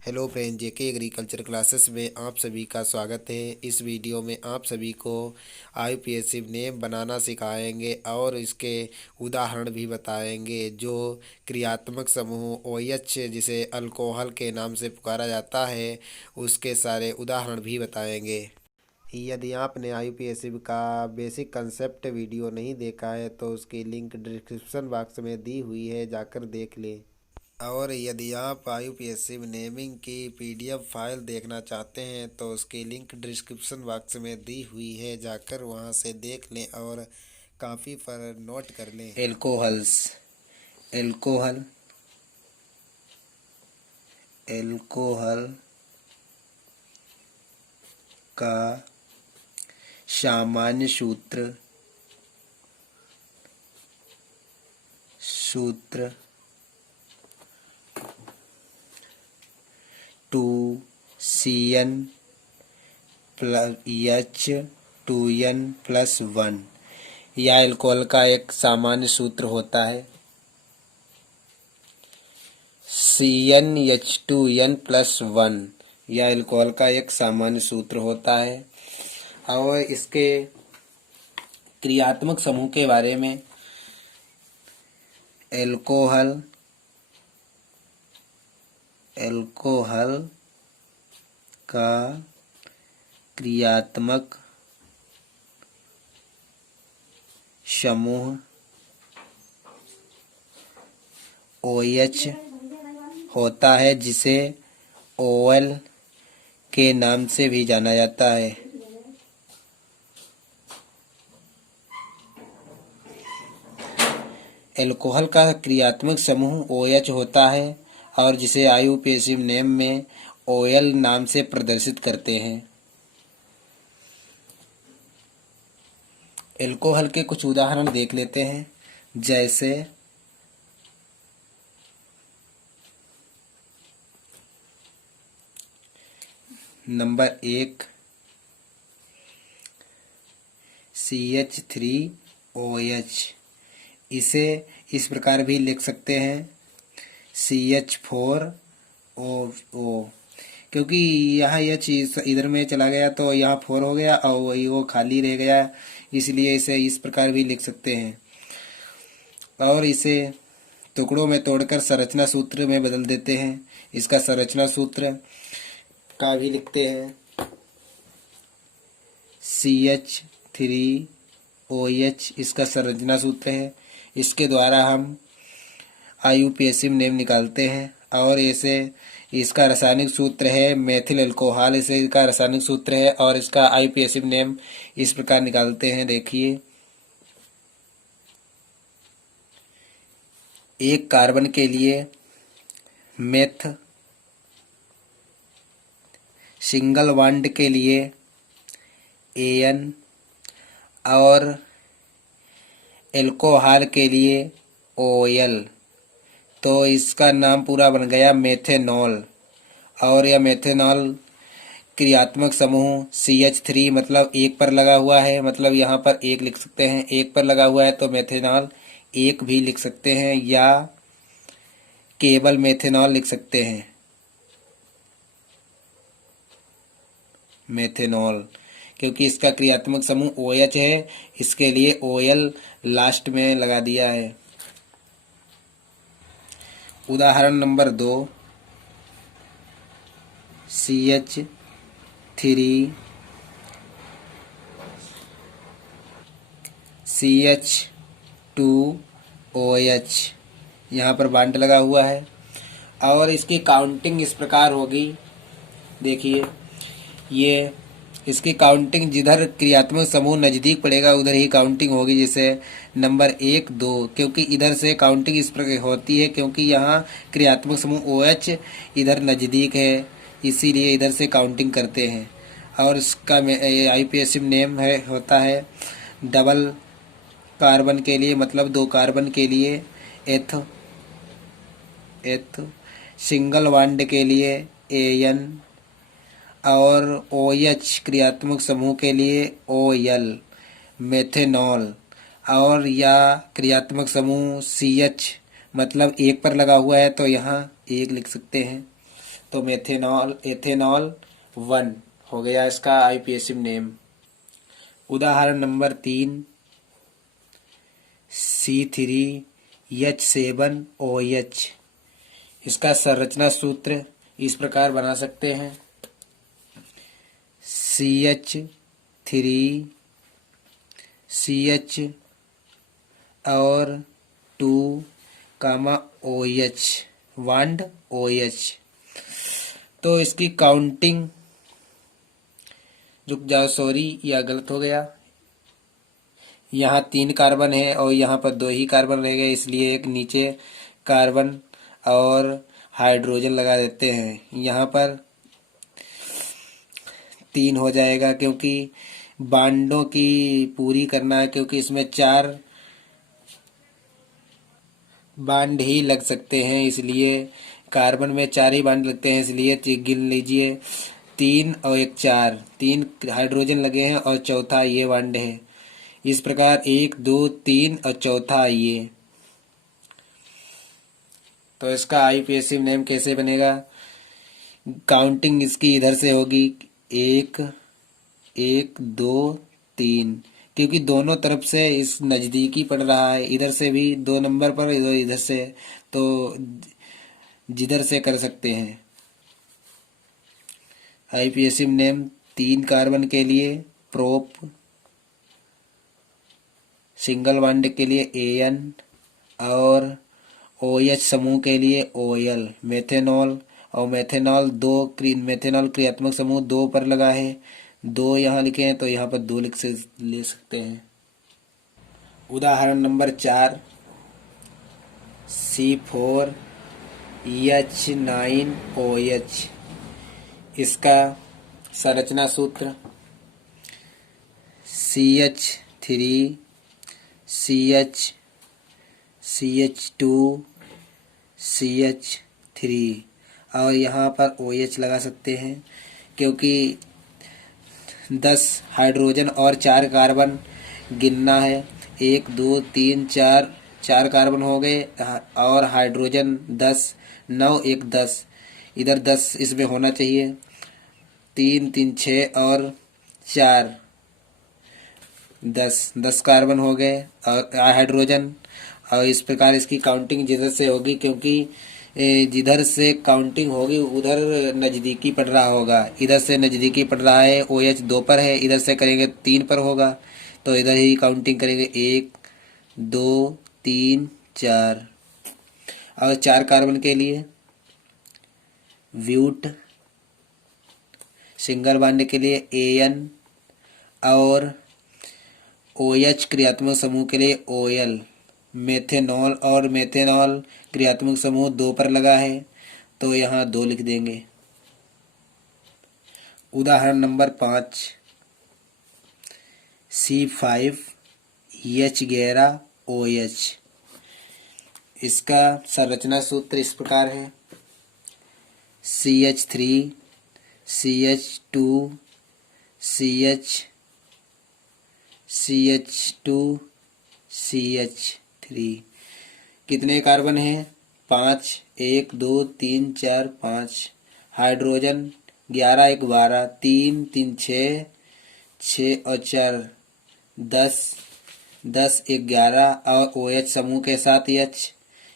Hello friend, जेके agriculture classes में आप सभी का स्वागत है। इस वीडियो में आप सभी को आईयूपीएसी नेम बनाना सिखाएंगे और इसके उदाहरण भी बताएंगे। जो क्रियात्मक समूह ओएच जिसे अल्कोहल के नाम से पुकारा जाता है, उसके सारे उदाहरण भी बताएंगे। यदि आपने आईयूपीएसी का बेसिक कंसेप्ट वीडियो नहीं देखा है तो उसकी लिंक डिस्क्रिप्शन बॉक्स में दी हुई है, जाकर देख लें। और यदि आप आईयूपीएसी नेमिंग की पीडीएफ फाइल देखना चाहते हैं तो उसकी लिंक डिस्क्रिप्शन बॉक्स में दी हुई है, जाकर वहां से देख लें और काफ़ी पर नोट कर लें। एल्कोहल्स, एल्कोहल, एल्कोहल का सामान्य सूत्र सूत्र 2CN प्लस H2N+1। यह अल्कोहल का एक सामान्य सूत्र होता है। CnH2n+1 यह अल्कोहल का एक सामान्य सूत्र होता है। और इसके क्रियात्मक समूह के बारे में, एल्कोहल का क्रियात्मक समूह OH होता है, जिसे OL के नाम से भी जाना जाता है। एल्कोहल का क्रियात्मक समूह OH होता है और जिसे आईयूपीएसी नेम में OL नाम से प्रदर्शित करते हैं। एल्कोहल के कुछ उदाहरण देख लेते हैं, जैसे नंबर 1 CH3OH। इसे इस प्रकार भी लिख सकते हैं CH4OO, क्योंकि यहाँ यह चीज इधर में चला गया तो यहाँ 4 हो गया और वही वो खाली रह गया, इसलिए इसे इस प्रकार भी लिख सकते हैं। और इसे टुकड़ों में तोड़कर संरचना सूत्र में बदल देते हैं। इसका संरचना सूत्र का भी लिखते हैं CH3OH, इसका संरचना सूत्र है। इसके द्वारा हम आईयूपीएसी नेम निकालते हैं। और इसे इसका रासायनिक सूत्र है मेथिल अल्कोहल, इसे इसका रासायनिक सूत्र है और इसका आईयूपीएसी नेम इस प्रकार निकालते हैं। देखिए, एक कार्बन के लिए मेथ, सिंगल बॉन्ड के लिए AN और एल्कोहल के लिए OL। तो इसका नाम पूरा बन गया मेथेनॉल। और यह मेथेनॉल क्रियात्मक समूह CH3 मतलब एक पर लगा हुआ है, मतलब यहाँ पर एक लिख सकते हैं। एक पर लगा हुआ है तो मेथेनॉल एक भी लिख सकते हैं या केवल मेथेनॉल लिख सकते हैं, मेथेनॉल, क्योंकि इसका क्रियात्मक समूह OH है, इसके लिए OL लास्ट में लगा दिया है। उदाहरण नंबर 2 CH2OH, यहाँ पर बॉन्ड लगा हुआ है और इसकी काउंटिंग इस प्रकार होगी। देखिए, ये इसकी काउंटिंग जिधर क्रियात्मक समूह नज़दीक पड़ेगा उधर ही काउंटिंग होगी, जैसे नंबर 1, 2, क्योंकि इधर से काउंटिंग इस प्रकार होती है क्योंकि यहाँ क्रियात्मक समूह OH इधर नज़दीक है, इसीलिए इधर से काउंटिंग करते हैं। और इसका आईयूपीएसी नेम होता है डबल कार्बन के लिए, मतलब 2 कार्बन के लिए एथ, सिंगल बॉन्ड के लिए AN और OH क्रियात्मक समूह के लिए OL, मेथेनॉल। और या क्रियात्मक समूह CH मतलब एक पर लगा हुआ है तो यहाँ एक लिख सकते हैं। तो मेथेनॉल एथेनॉल 1 हो गया इसका आईपीएसिव नेम। उदाहरण नंबर 3 C3H7OH। इसका संरचना सूत्र इस प्रकार बना सकते हैं CH3CH और 2 OH बॉन्ड OH। तो इसकी काउंटिंग रुक जाओ, सॉरी यह गलत हो गया। यहाँ 3 कार्बन है और यहाँ पर 2 ही कार्बन रह गए, इसलिए एक नीचे कार्बन और हाइड्रोजन लगा देते हैं। यहाँ पर 3 हो जाएगा क्योंकि बांडों की पूरी करना है, क्योंकि इसमें 4 बांड ही लग सकते हैं, इसलिए कार्बन में 4 ही बांड लगते हैं, इसलिए गिन लीजिए 3 और 1 4, 3 हाइड्रोजन लगे हैं और चौथा ये बांड है। इस प्रकार 1 2 3 और चौथा ये। तो इसका आईपीएसिव नेम कैसे बनेगा? काउंटिंग इसकी इधर से होगी 1 1 2 3, क्योंकि दोनों तरफ से इस नज़दीकी पड़ रहा है, इधर से भी 2 नंबर पर, इधर से, तो जिधर से कर सकते हैं। आईपीएसिव नेम 3 कार्बन के लिए प्रोप, सिंगल बॉन्ड के लिए AN और OH समूह के लिए OL मेथेनॉल। और मेथेनॉल मेथेनॉल क्रियात्मक समूह 2 पर लगा है, 2 यहाँ लिखे हैं तो यहाँ पर 2 ले सकते हैं। उदाहरण नंबर 4 C4H9OH। इसका संरचना सूत्र CH3CH2CH3 और यहाँ पर OH लगा सकते हैं, क्योंकि 10 हाइड्रोजन और 4 कार्बन गिनना है। 1 2 3 4, 4 कार्बन हो गए और हाइड्रोजन 10, 9 1 10, इधर 10 इसमें होना चाहिए। 3 3 6 और 4 10 कार्बन हो गए और हाइड्रोजन। और इस प्रकार इसकी काउंटिंग जिधर से होगी, क्योंकि जिधर से काउंटिंग होगी उधर नज़दीकी पड़ रहा होगा। इधर से नज़दीकी पड़ रहा है, OH 2 पर है, इधर से करेंगे 3 पर होगा, तो इधर ही काउंटिंग करेंगे 1 2 3 4। और 4 कार्बन के लिए ब्यूट, सिंगल बॉन्ड के लिए AN और OH क्रियात्मक समूह के लिए OL मेथेनॉल और मेथेनॉल क्रियात्मक समूह 2 पर लगा है, तो यहाँ 2 लिख देंगे। उदाहरण नंबर 5 C5H11OH। इसका संरचना सूत्र इस प्रकार है CH3CH2CH3। कितने कार्बन हैं? 5, 1 2 3 4 5। हाइड्रोजन 11 1 12, 3 3 6, 6 और 4 10, 10 1 11 और OH समूह के साथ H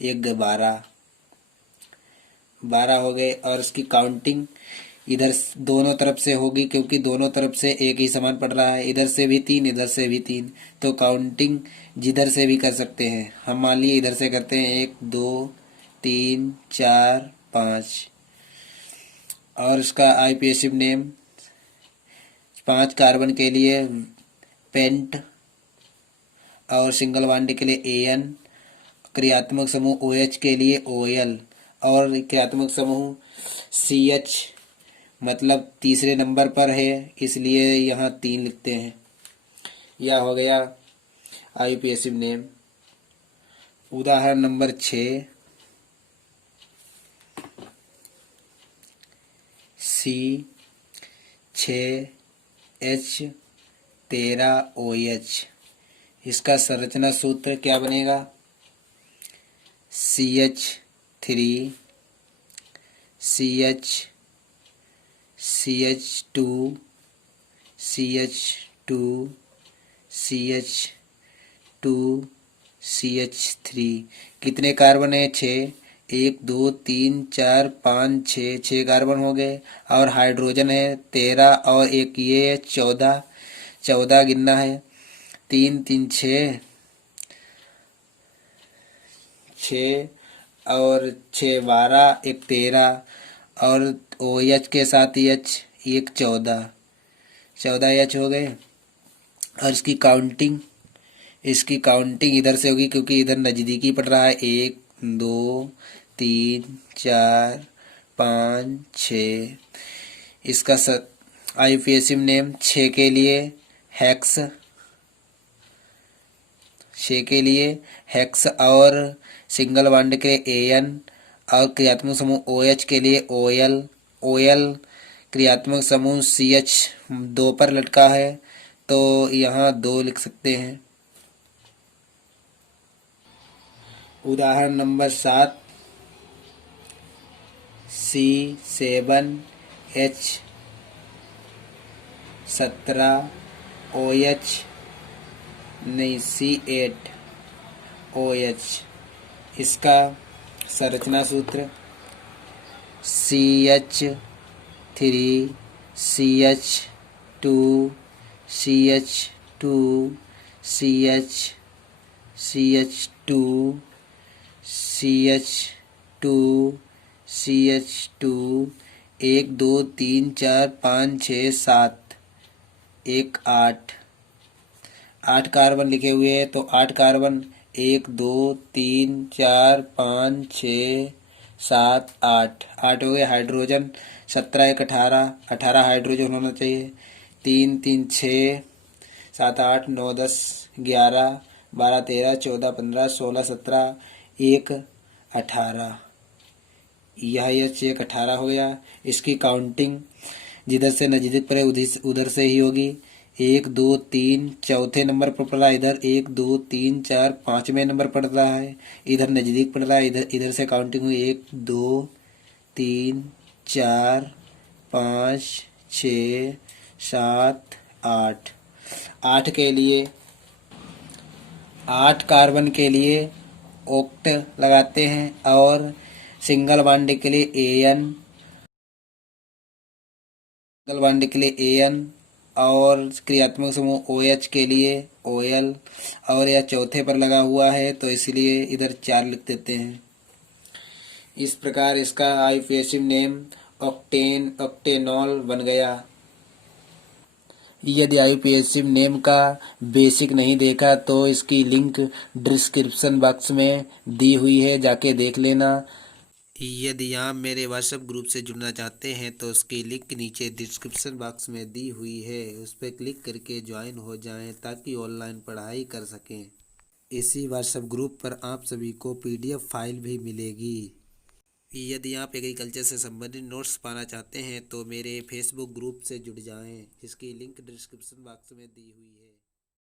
1 12 हो गए। और इसकी काउंटिंग इधर दोनों तरफ से होगी, क्योंकि दोनों तरफ से एक ही समान पड़ रहा है, इधर से भी 3 इधर से भी 3, तो काउंटिंग जिधर से भी कर सकते हैं। हम मान लिए इधर से करते हैं 1 2 3 4 5। और इसका आईपीएसिव नेम 5 कार्बन के लिए पेंट और सिंगल बॉन्ड के लिए AN, क्रियात्मक समूह OH के लिए OL और क्रियात्मक समूह CH मतलब तीसरे नंबर पर है, इसलिए यहाँ 3 लिखते हैं। यह हो गया आईपीएसिव नेम। उदाहरण नंबर 6 C6H13OH। इसका संरचना सूत्र क्या बनेगा? CH3 CH CH2 CH2 CH2 CH3। कितने कार्बन है? 6। 1 2 3 4 5 6, 6 कार्बन हो गए। और हाइड्रोजन है 13 और एक ये है 14, 14 गिनना है। 3 3 6, 6 और 6 12, एक 13 और ओ एच के साथ एच, एक 14, 14 एच हो गए। और इसकी काउंटिंग इधर से होगी क्योंकि इधर नज़दीकी पड़ रहा है। 1 2 3 4 5 6। इसका आईयूपीएसी नेम 6 के लिए हेक्स, 6 के लिए हेक्स और सिंगल बॉन्ड के एन और क्रियात्मक समूह ओ एच के लिए ओएल, ओएल क्रियात्मक समूह सी एच 2 पर लटका है तो यहाँ 2 लिख सकते हैं। उदाहरण नंबर 7 C7H17 OH, नहीं C8OH। इसका संरचना सूत्र CH3CH2 CH2 CH2 CH2 CH2 1 2 3 4 5 6 7, 1 8, 8 carbon लिखे हुए हैं तो 8 कार्बन 1 2 3 4 5 6 7 8, 8 हो गए। हाइड्रोजन 17 1 18, 18 हाइड्रोजन होना चाहिए। 3 3 6 7 8 9 10 11 12 13 14 15 16 17, 1 18, यह एक 18 हो गया। इसकी काउंटिंग जिधर से नजदीक पड़े उधर से ही होगी। 1 2 3 चौथे नंबर पर पड़ रहा है, इधर 1 2 3 4 5वें नंबर पड़ रहा है, इधर नजदीक पड़ रहा है, इधर से काउंटिंग हुई 1 2 3 4 5 6 7 8। 8 के लिए 8 कार्बन के लिए ऑक्ट लगाते हैं और सिंगल बॉन्ड के लिए एन, सिंगल बॉन्ड के लिए एन और क्रियात्मक समूह ओ एच के लिए ओएल और यह चौथे पर लगा हुआ है तो इसलिए इधर 4 लिख देते हैं। इस प्रकार इसका आईयूपीएसी नेम ऑक्टेनॉल बन गया। यदि आईयूपीएसी नेम का बेसिक नहीं देखा तो इसकी लिंक डिस्क्रिप्शन बॉक्स में दी हुई है, जाके देख लेना। यदि आप मेरे व्हाट्सएप ग्रुप से जुड़ना चाहते हैं तो उसकी लिंक नीचे डिस्क्रिप्शन बॉक्स में दी हुई है, उस पर क्लिक करके ज्वाइन हो जाएं ताकि ऑनलाइन पढ़ाई कर सकें। इसी व्हाट्सएप ग्रुप पर आप सभी को पीडीएफ फाइल भी मिलेगी। यदि आप एग्रीकल्चर से संबंधित नोट्स पाना चाहते हैं तो मेरे फेसबुक ग्रुप से जुड़ जाएं, जिसकी लिंक डिस्क्रिप्शन बॉक्स में दी हुई है।